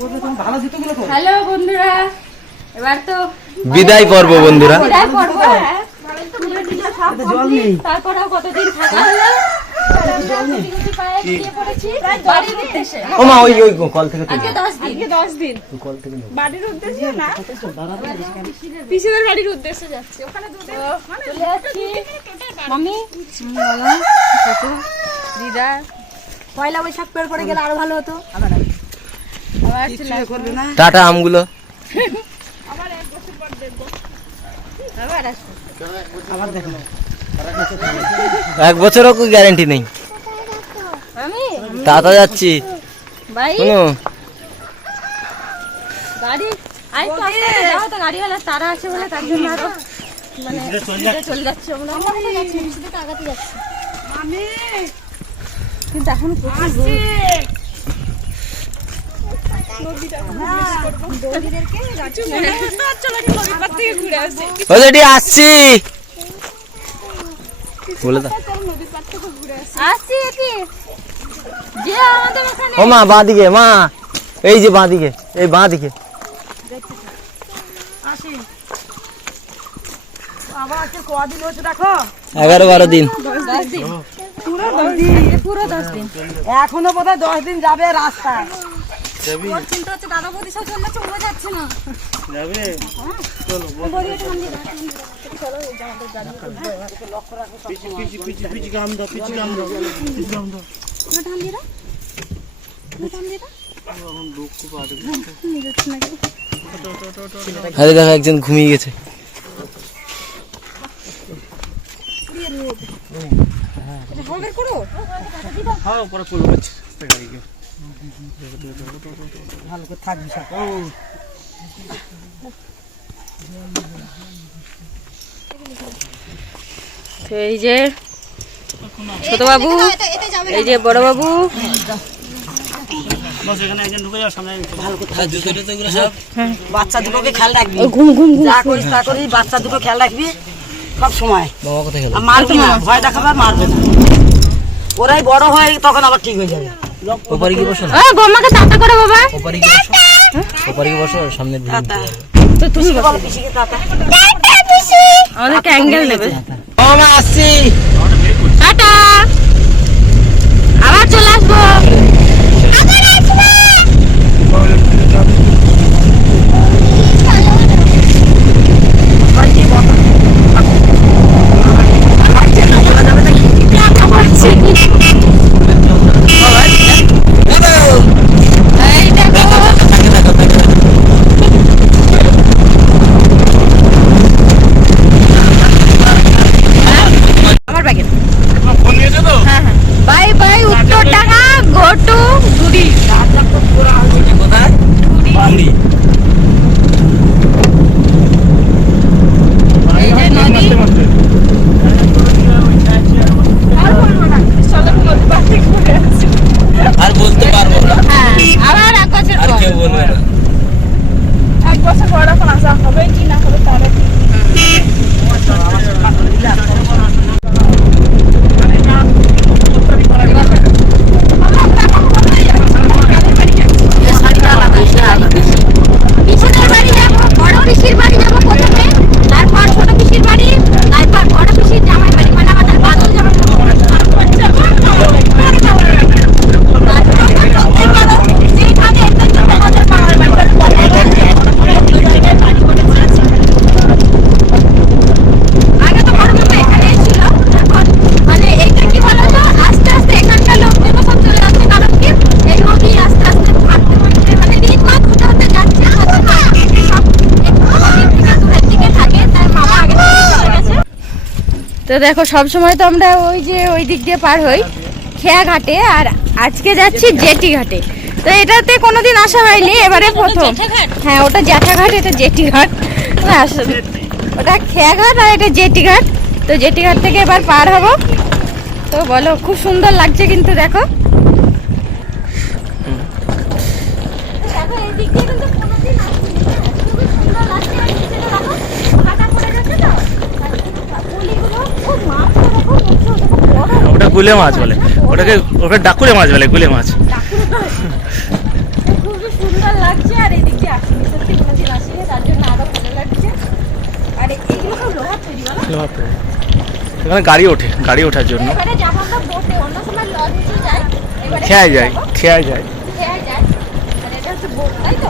Hello বন্ধুরা, এবার তো বিদায় পর্ব বন্ধুরা। তারপরেও কতদিন থাকা হলো। ও মা ওই ওই কল থেকে আজকে 10 দিন কল থেকে বাড়ির উদ্দেশ্যে না, পিসিদের বাড়ির উদ্দেশ্যে যাচ্ছি। ওখানে চলে যাচ্ছি। মামি বলো, দিদা পয়লা বৈশাখ পের করে গেলে আরো ভালো হতো। আবার টাটা আমগুলো আবার 1 বছর পর দেখবো। আবার আসবো, আবার দেখো 1 বছরও কোনো গ্যারান্টি নেই। আমি টাটা যাচ্ছি ভাই শোনো। গাড়ি আই তো আস্তে যাও তো, গাড়িওয়ালা তারা আছে বলে তার জন্য আরো মানে চলে যাচ্ছে। আমরা তো যাচ্ছি, সেটা আগাতে যাচ্ছি আমি, কিন্তু এখন আসছে অলরেডি আসছি বলে দাও। আসছি এটি যে আমাদের ওখানে। ও মা বাঁ দিকে, মা এই যে বাঁ দিকে, এই বাঁ দিকে। আসি আবার আজকে কদিন হচ্ছে দেখো, 11-12 দিন। 10 দিন, পুরো 10 দিন। এখনো বোধহয় 10 দিন যাবে রাস্তা। ওর চিন্তা হচ্ছে দাদা বৌদি সব জন্য চলে যাচ্ছে না যাবে। চলো বৌদি একটু নাম দিয়ে দাও। চলো পিছি গাম দাও, পিছি গাম দাও, পিছি গাম দাও। না ধান দিয়ে দাও, না ধান দিয়ে দাও। এখন দুঃখ পাবে নিরুৎ নাকি। আরে দেখো একজন ঘুমিয়ে গেছে। হবে করো হ্যাঁ পরে পুরো হচ্ছে গাড়ি গিয়ে ভালো করে থাকবি সব। তো এই যে ছোট বাবু, এই যে বড় বাবু, বাচ্চা দুটোকে খেয়াল রাখবি, ঘুম ঘুম ঘুম যা করিস তা করিস, বাচ্চা দুটো খেয়াল রাখবি সব সময়। বাবা কোথায় গেল? আর মারবি না, ভয় দেখাবে আর মারবে না। ওরাই বড় হয় তখন আবার ঠিক হয়ে যাবে। ওপারে কি বসো না, বৌমাকে টাটা করে বাবা। ওপারে কি বসো, ওপারে কি বসো, সামনে দিকে। তো তুমি বলো পিসিকে টাটা। আমাদেরকে অ্যাঙ্গেল নেবে। ও মা আসছি, টাটা, আবার চলে আসবো। বাই বাই উত্তরডাঙ্গা, গো টু গুড়ি। কোথায়? গুড়ি। এই যে নদী, আর বলতে পারবো না, হ্যাঁ আবার 1 বছর আর পর। কেউ বলবে না। 1 বছর পর এখন আসা হবে কি না হবে তার পিছনের বাড়ি যাবো, বড় পিসির বাড়ি যাবো প্রথমে, তারপর ছোট পিসির বাড়ি, তারপর বড় পিসির জামাই বাড়ি, মানে আমাদের বাদল জামাই বাড়ি। যেখানে একটা ছোট আমাদের মামার বাড়ি। আগে তো বড় মামা এখানেই ছিল, এখন মানে এটা কি বলতো, আস্তে আস্তে এখানকার লোকজন সব চলে যাচ্ছে। কারণ কি এই নদী আস্তে আস্তে ভাঙতে ভাঙতে মানে দিন রাত হতে হতে যাচ্ছে। সব একটু দূরের দিকে থাকে, তাই মামা আগে থেকে চলে গেছে। তো দেখো সব সময় তো আমরা ওই যে ওই দিক দিয়ে পার হই খেয়া ঘাটে, আর আজকে যাচ্ছি জেটি ঘাটে। তো এটাতে কোনোদিন আসা হয়নি, এবারে প্রথম। হ্যাঁ ওটা জ্যাঠা ঘাট, এটা জেটি ঘাট। ওটা খেয়া ঘাট আর এটা জেটি ঘাট। তো জেটি ঘাট থেকে এবার পার হব। তো বলো, খুব সুন্দর লাগছে কিন্তু দেখো। ওটা গুলে মাছ বলে, ওটাকে ডাকুলে মাছ বলে, গুলে মাছ। খুবই সুন্দর লাগছে। আর এদিক দিয়ে আসলে সত্যি কোনোদিন আসিনি, তার জন্য আরো ভালো লাগছে। আর এইগুলো সব লোহার তৈরি বলো। এখানে গাড়ি ওঠার জন্য এবারে যাবো আমরা বোটে, অন্য সময় লঞ্চে যাই, এবারে খেয়া যায়। খেয়া যায়। আর এটা হচ্ছে বোট, তাই তো?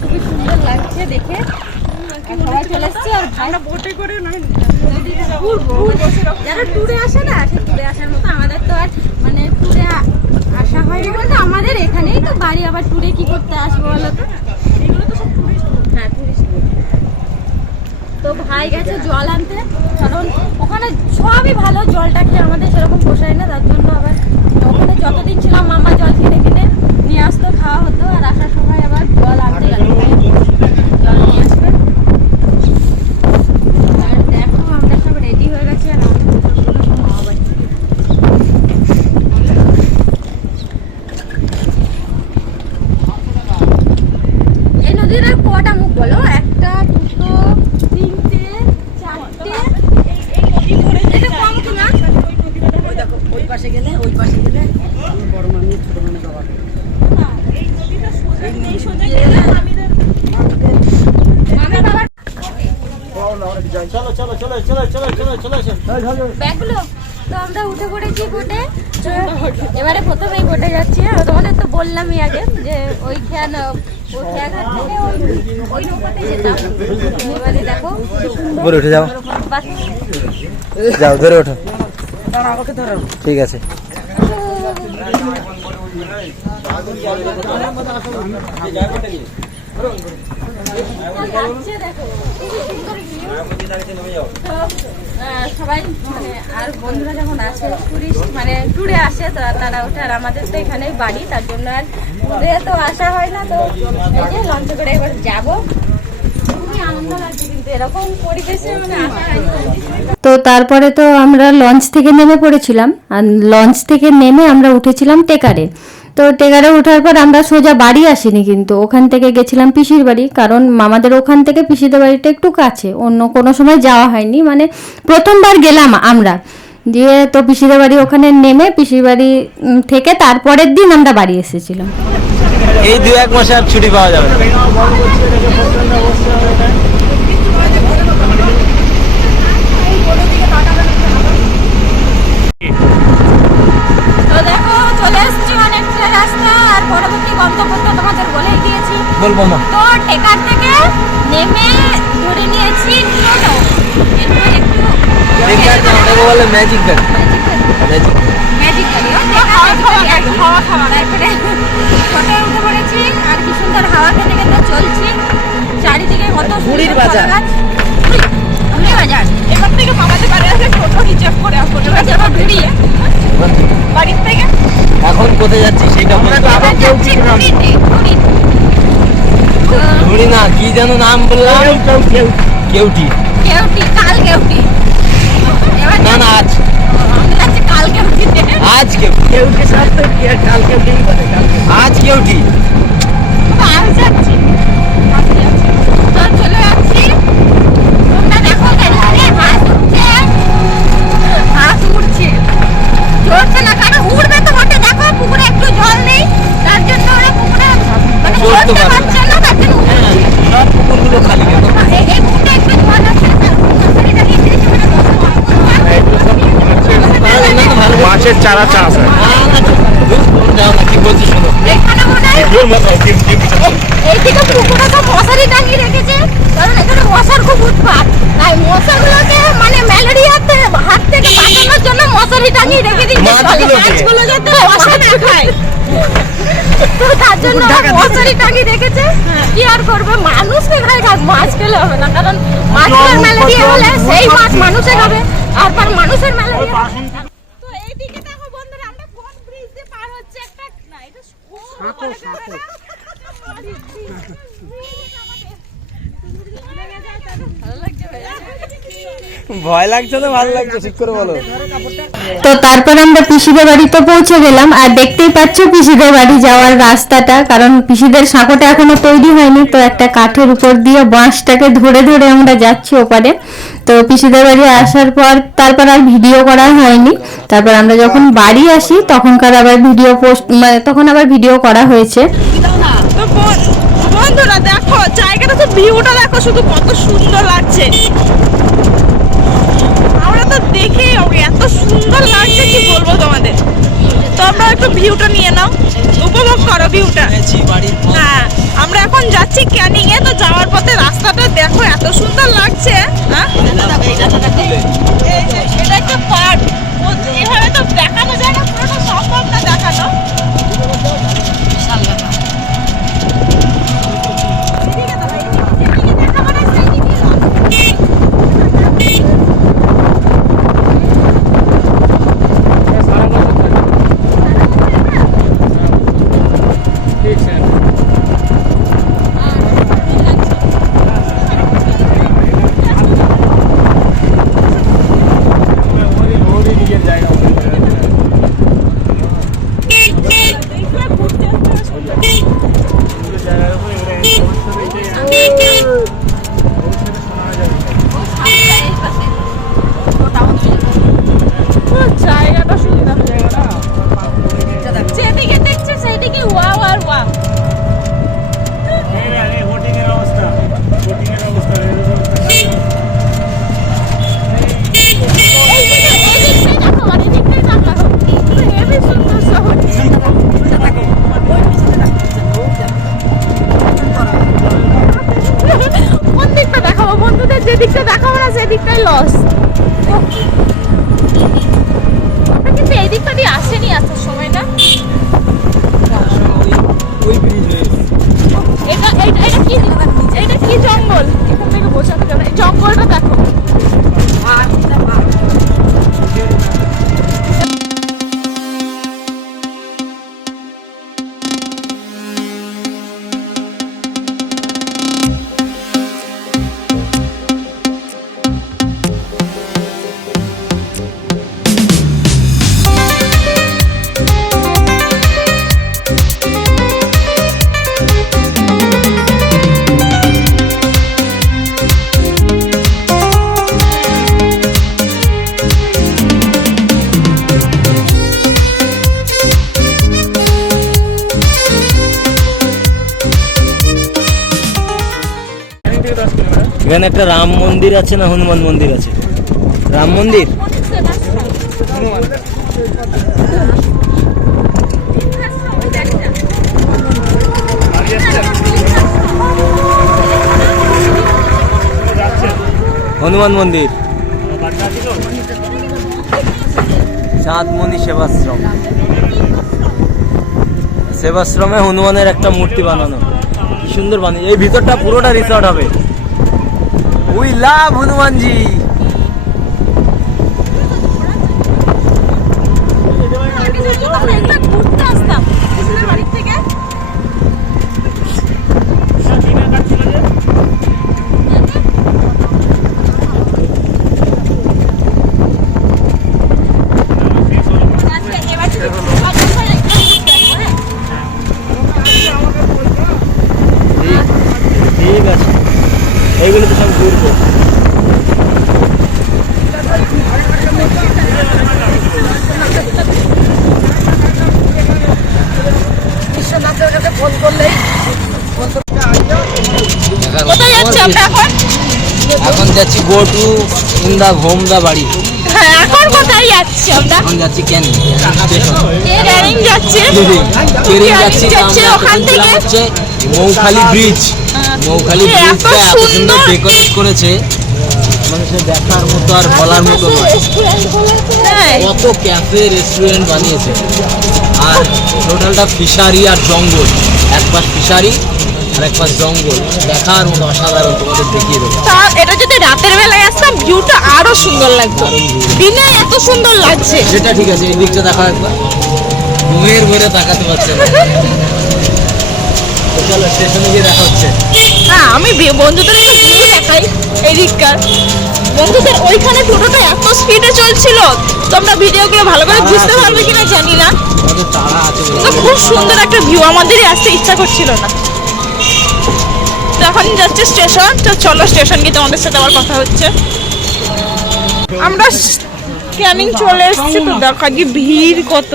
খুবই সুন্দর লাগছে দেখে। আর সবাই চলে এসছে, আর আমরা বোটে করে যারা ট্যুরে আসে না, সে ট্যুরে আসার মতো। আমাদের তো আর মানে ট্যুরে আসা হয়নি বলতে, আমাদের এখানেই তো বাড়ি, আবার ট্যুরে কি করতে আসবো বলো তো? এগুলো তো সব টুরিস্ট। হ্যাঁ, টুরিস্ট। তো ভাই গেছে জল আনতে, কারণ ওখানে সবই ভালো, জলটা খেয়ে আমাদের সেরকম পোষায় না, তার জন্য আবার ওখানে যতদিন ছিলাম মামা জল কিনে কিনে নিয়ে আসতো, খাওয়া হতো। আর আসার সময় আবার জল আনতে গেল, জল নিয়ে আসবে। আর দেখো আমরা সব রেডি হয়ে গেছি, আর আমি মামা বাড়ি। এই নদীর আর কটা মুখ বলো? একটা, দুটো, তিনটে, চারটে। এটা কম কি না? ওই দেখো, ওই পাশে গেলে বড় মানুষ ছোট মানুষ বাবা মামির বাবা চলো ব্যাগগুলো তো আমরা উঠে পড়েছি বোটে। এবারে প্রথমেই বোটে যাচ্ছি। আর তোমাদের তো বললামই আগে যে ওই খেয়াঘাট থেকে ওই নৌকাতে যেতাম। এবারে দেখো উপরে উঠে যাও, বাস। যাও ধরে ওঠো। দাঁড়া, ওকে ধরো। ঠিক আছে। লাগছে দেখো, খুবই সুন্দর view। তো, সবাই মানে আর বন্ধুরা যখন আসে টুরিস্ট মানে ট্যুরে আসে, তো তারা ওঠে। আর আমাদের তো এখানে বাড়ি, তার জন্য আর ট্যুরে তো আসা হয় না। তো এই যে লঞ্চে করে এবার যাবো, খুবই আনন্দ লাগছে। কিন্তু এরকম পরিবেশে মানে আসা হয়নি। তো তারপরে তো আমরা লঞ্চ থেকে নেমে পড়েছিলাম, আর লঞ্চ থেকে নেমে আমরা উঠেছিলাম টেকারে। তো টেকারে ওঠার পর আমরা সোজা বাড়ি আসিনি, কিন্তু ওখান থেকে গেছিলাম পিসির বাড়ি, কারণ মামাদের ওখান থেকে পিসিদের বাড়িটা একটু কাছে, অন্য কোনো সময় যাওয়া হয়নি, মানে প্রথমবার গেলাম আমরা। দিয়ে তো পিসিদের বাড়ি ওখানে নেমে পিসির বাড়ি থেকে তারপরের দিন আমরা বাড়ি এসেছিলাম। এই 2-1 মাসে আর ছুটি পাওয়া যাবে না। তো দেখো চলে এসেছি অনেকটা রাস্তা, আর পরবর্তী গন্তব্যটা তোমাদের বলেই দিয়েছি। বলবো মা। তো টেকার থেকে নেমে ধরে নিয়েছি টোটো। ওটাকে বলে ম্যাজিক ব্যাগ। ম্যাজিক গাড়ি, হাওয়া খাওয়া। তারপরে টোটোয় উঠে পড়েছি, আর কি সুন্দর হাওয়া খেতে খেতে চলছি। চারিদিকে কত ঘুড়ির বাজার। ঘুড়ি বাজার। এবার থেকে মামাদের বাড়ি আসলে টোটো রিজার্ভ করে আসবো। এবার যাবো ঘুরিয়ে। বাড়ির থেকে এখন কোথায় যাচ্ছি সেটা বলতে এবার যাচ্ছি ঘুরিতে, ঘুরিতে। ধরি না, কি যেন নাম বললাম? কেউটি। কেউটি, কাল কেউটি। এবার না না, আজ আমি যাচ্ছি কাল কেউটিতে। আজ কেউটি। কেউকে সাথে কি আর কালকে নেই বলে কালকে আজ কেউটি। আমি যাচ্ছি, তো চলে যাচ্ছি। তোমরা দেখো গেলারে হাঁস উঠছে, হাঁস উঠছে, চড়ছে না, কারণ উড়বে তো বটে। দেখো পুকুরে একটু জল নেই, তার জন্য ওরা পুকুরে মানে চড়তে চড়তে পারছে পারছে না, তার জন্য উঠছে। সব পুকুরগুলো খালি কেন? এই পুকুরটা একটু জল আছে, মশারিটা দিয়ে দিয়েছে, মানে মাছের চারা চাষ হয়। যাও না, কি বলছি শোনো। এখানে মনে হয় এইদিকে পুকুরে তো মশারি টাঙিয়ে রেখেছে, কারণ এখানে মশার খুব উৎপাত। তাই মশাগুলোকে মানে ম্যালেরিয়াতে হাত থেকে বাঁচানোর জন্য মশারি টাঙিয়ে রেখে দিয়েছে। মাছগুলো যাতে মশা না খায়, তো তার জন্য মশারি টাঙিয়ে রেখেছে। কি আর করবে, মানুষ কোথায় খাবে? মাছ খেলে হবে না, কারণ মাছের ম্যালেরিয়া হলে সেই মাছ মানুষে খাবে, আর পর মানুষের ম্যালেরিয়া। তো এইদিকে দেখো বন্ধুরা, আমরা কোন ব্রিজ দিয়ে পার হচ্ছে একটা না, এটা ভয় লাগছে না ভালো লাগছে ঠিক করে বলো। তো তারপর আমরা পিসিদের বাড়িতে পৌঁছে গেলাম, আর দেখতেই পাচ্ছ পিসিদের বাড়ি যাওয়ার রাস্তাটা, কারণ পিসিদের সাঁকোটা এখনো তৈরি হয়নি, তো একটা কাঠের উপর দিয়ে বাঁশটাকে ধরে ধরে আমরা যাচ্ছি ওপারে। তো পিসিদের বাড়ি আসার পর তারপর আর ভিডিও করা হয়নি, তারপর আমরা যখন বাড়ি আসি তখনকার আবার ভিডিও পোস্ট, মানে তখন আবার ভিডিও করা হয়েছে। তো বন্ধুরা দেখো জায়গাটা, তো ভিউটা দেখো শুধু কত সুন্দর লাগছে। আমরা তো দেখেই এত সুন্দর লাগছে কি বলবো তোমাদের। তোমরা একটু ভিউটা নিয়ে নাও, উপভোগ করো ভিউটা। হ্যাঁ, আমরা এখন যাচ্ছি ক্যানিং এ। তো যাওয়ার পথে রাস্তাটা দেখো এত সুন্দর লাগছে। হ্যাঁ, এটা একটা পার্ক, এভাবে তো দেখানো যায় না, পুরোটা সম্ভব না দেখানো। জায়গাটা সুন্দর, যেদিকে দেখছে সেদিকে ওয়াও আর ওয়াও। কোন দিকটা দেখাবো বন্ধুদের? যে দিকটা দেখাবো না সেদিকটাই লস। কিন্তু এই দিকটা দিয়ে আসেনি আসার সময় না। এটা কি জঙ্গল? এখান থেকে বোঝাতে যাবে, জঙ্গলটা দেখো। এখানে একটা রাম মন্দির আছে না হনুমান মন্দির আছে? রাম মন্দির, হনুমান মন্দির, চাঁদমণি সেবাশ্রম। সেবাশ্রমে হনুমানের একটা মূর্তি বানানো, কি সুন্দর বানিয়ে। এই ভিতরটা পুরোটা রিসর্ট হবে। We love Hanumanji. ঘুরতে আসতাম পিসিদের বাড়ি থেকে। ঠিক আছে, এইগুলো তো সব ঘুরবো। কোথায় যাচ্ছি আমরা এখন? এখন যাচ্ছি go to in the home the বাড়ি। হ্যাঁ, এখন কোথায় যাচ্ছি আমরা? এখন যাচ্ছি ক্যানিং স্টেশন। ক্যানিং যাচ্ছি। ক্যানিং যাচ্ছি, ওখান থেকে হচ্ছে মৌখালি ব্রিজ। মৌখালি ব্রিজটা এত সুন্দর ডেকোরেট করেছে, মানুষের দেখার মতো আর বলার মতো নয়। কত ক্যাফে রেস্টুরেন্ট বানিয়েছে, আর টোটালটা ফিশারি আর জঙ্গল। এক পাশ ফিশারি আর এক পাশ জঙ্গল, দেখার মতো অসাধারণ। তোমাদের দেখিয়ে দেবো। এটা যদি রাতের বেলায় আসতাম ভিউটা আরো সুন্দর লাগতো, দিনে এত সুন্দর লাগছে। সেটা ঠিক আছে, এই দিকটা দেখা একবার, ঘুমের ঘরে তাকাতে পারছে না। চলো স্টেশনে গিয়ে দেখা হচ্ছে। হ্যাঁ, আমি বন্ধুদের একটু ভিউ দেখাই এদিককার বন্ধুদের। ওইখানে টোটোটা এত স্পিডে চলছিল, তোমরা ভিডিওগুলো ভালো করে বুঝতে পারবে কিনা জানি না, কত তাড়া আছে তো খুব সুন্দর একটা ভিউ, আমাদেরই আসতে ইচ্ছা করছিল না। তো এখন যাচ্ছে স্টেশন, তো চলো স্টেশন গিয়ে তোমাদের সাথে আবার কথা হচ্ছে। আমরা ক্যানিং চলে এসেছি, তো দেখো আজকে ভিড় কত।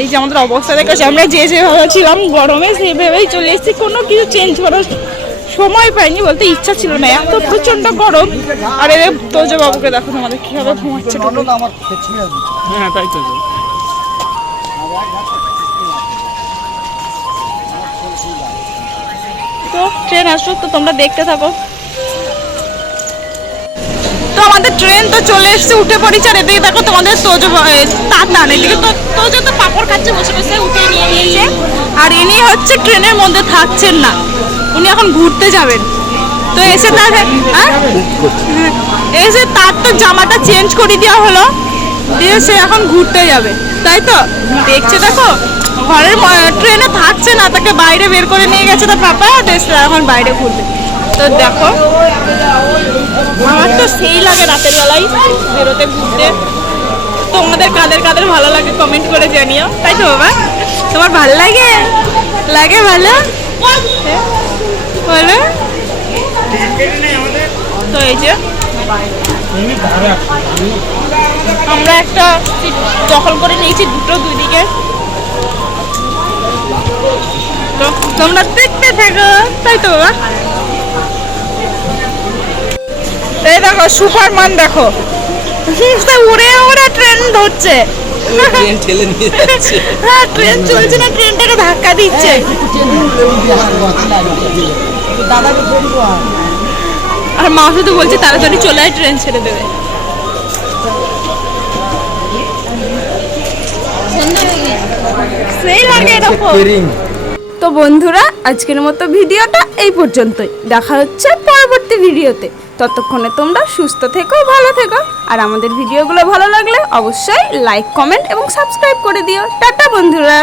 এই যে আমাদের অবস্থা দেখেছি, আমরা যেভাবে ছিলাম গরমে সেভাবেই চলে এসেছি, কোনো কিছু চেঞ্জ করার সময় পাইনি, বলতে ইচ্ছা ছিল না, এত প্রচন্ড গরম। আর এদের তোজো বাবুকে দেখো তোমাদের কিভাবে ঘুমাচ্ছে টোটো। হ্যাঁ তাই তো। তো ট্রেন আসো, তো তোমরা দেখতে থাকো। তো আমাদের ট্রেন তো চলে এসেছে, উঠে পড়েছে। আর এদিকে দেখো তোমাদের তোজো তাতান, এদিকে তো তোজো তো পাপড় খাচ্ছে বসে বসে, উঠে নিয়ে নিয়েছে। আর ইনি হচ্ছে ট্রেনের মধ্যে থাকছেন না, উনি এখন ঘুরতে যাবেন। তো এসে তার এসে তার তো জামাটা চেঞ্জ করে দেওয়া হলো, দিয়ে সে এখন ঘুরতে যাবে, তাই তো দেখছে। দেখো ঘরের ট্রেনে থাকছে না, তাকে বাইরে বের করে নিয়ে গেছে তার পাপা, এখন বাইরে ঘুরবে। তো দেখো আমার তো সেই লাগে রাতের বেলায় বেরোতে ঘুরতে। তোমাদের কাদের কাদের ভালো লাগে কমেন্ট করে জানিও, তাই তো বাবা? তোমার ভালো লাগে? লাগে ভালো বলো। তো এই যে আমরা একটা সিট দখল করে নিয়েছি, দুই দিকে। তো তোমরা দেখতে থাকো, তাই তো বাবা? এই দেখো সুপারম্যান, দেখো উড়ে উড়ে ট্রেন ধরছে। ট্রেন ঠেলে নিয়ে যাচ্ছে। হ্যাঁ ট্রেন চলছে না, ট্রেনটাকে ধাক্কা দিচ্ছে। আর মা শুধু বলছে তাড়াতাড়ি চলে আয়, ট্রেন ছেড়ে দেবে। সেই লাগে এরকম। তো বন্ধুরা আজকের মতো ভিডিওটা এই পর্যন্তই, দেখা হচ্ছে পরবর্তী ভিডিওতে। ততক্ষণে তোমরা সুস্থ থেকো, ভালো থেকো। আর আমাদের ভিডিওগুলো ভালো লাগলে অবশ্যই লাইক, কমেন্ট এবং সাবস্ক্রাইব করে দিও। টাটা বন্ধুরা।